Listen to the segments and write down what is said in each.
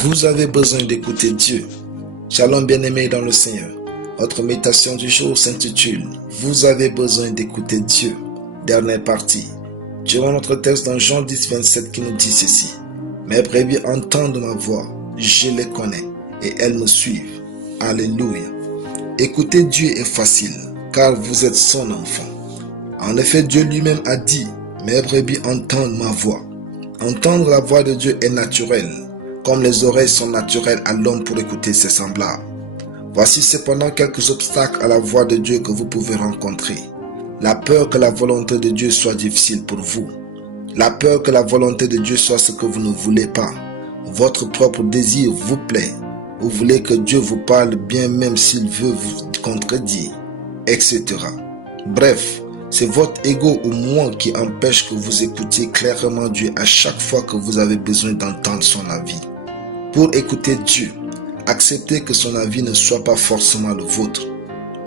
Vous avez besoin d'écouter Dieu. Shalom bien-aimés dans le Seigneur. Notre méditation du jour s'intitule « Vous avez besoin d'écouter Dieu ». Dernière partie. Durant notre texte dans Jean 10, 27 qui nous dit ceci. « Mes brebis entendent ma voix, je les connais et elles me suivent. » Alléluia. Écouter Dieu est facile car vous êtes son enfant. En effet, Dieu lui-même a dit « Mes brebis entendent ma voix ». Entendre la voix de Dieu est naturel, comme les oreilles sont naturelles à l'homme pour écouter ses semblables. Voici cependant quelques obstacles à la voix de Dieu que vous pouvez rencontrer. La peur que la volonté de Dieu soit difficile pour vous. La peur que la volonté de Dieu soit ce que vous ne voulez pas. Votre propre désir vous plaît. Vous voulez que Dieu vous parle bien même s'il veut vous contredire, etc. Bref, c'est votre ego ou moi qui empêche que vous écoutiez clairement Dieu à chaque fois que vous avez besoin d'entendre son avis. Pour écouter Dieu, acceptez que son avis ne soit pas forcément le vôtre.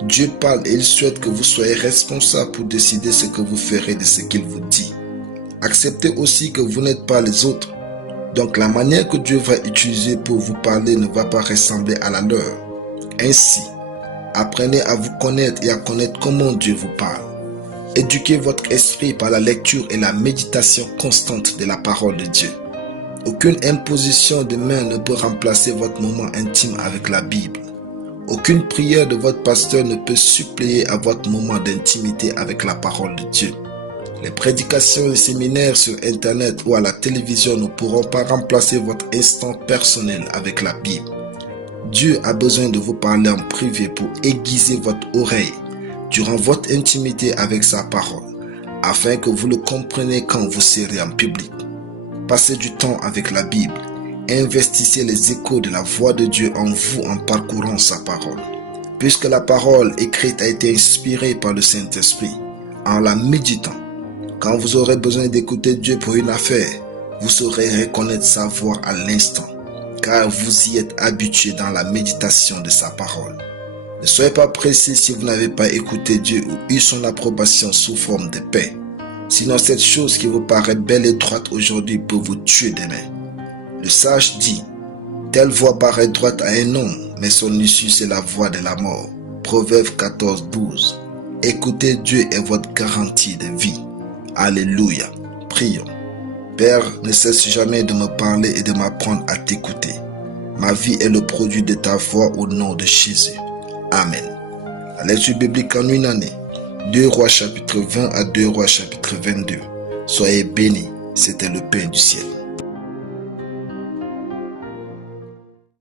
Dieu parle et il souhaite que vous soyez responsable pour décider ce que vous ferez de ce qu'il vous dit. Acceptez aussi que vous n'êtes pas les autres. Donc la manière que Dieu va utiliser pour vous parler ne va pas ressembler à la leur. Ainsi, apprenez à vous connaître et à connaître comment Dieu vous parle. Éduquez votre esprit par la lecture et la méditation constante de la parole de Dieu. Aucune imposition de main ne peut remplacer votre moment intime avec la Bible. Aucune prière de votre pasteur ne peut suppléer à votre moment d'intimité avec la parole de Dieu. Les prédications et séminaires sur Internet ou à la télévision ne pourront pas remplacer votre instant personnel avec la Bible. Dieu a besoin de vous parler en privé pour aiguiser votre oreille durant votre intimité avec sa parole, afin que vous le compreniez quand vous serez en public. Passez du temps avec la Bible. Investissez les échos de la voix de Dieu en vous en parcourant sa parole. Puisque la parole écrite a été inspirée par le Saint-Esprit, en la méditant, quand vous aurez besoin d'écouter Dieu pour une affaire, vous saurez reconnaître sa voix à l'instant, car vous y êtes habitué dans la méditation de sa parole. Ne soyez pas pressés si vous n'avez pas écouté Dieu ou eu son approbation sous forme de paix. Sinon cette chose qui vous paraît belle et droite aujourd'hui peut vous tuer demain. Le sage dit, telle voix paraît droite à un homme, mais son issue c'est la voie de la mort. Proverbe 14, 12. Écoutez Dieu est votre garantie de vie. Alléluia. Prions. Père, ne cesse jamais de me parler et de m'apprendre à t'écouter. Ma vie est le produit de ta voix au nom de Jésus. Amen. La lecture biblique en une année. 2 Rois chapitre 20 à 2 Rois chapitre 22. Soyez bénis, c'était le pain du ciel.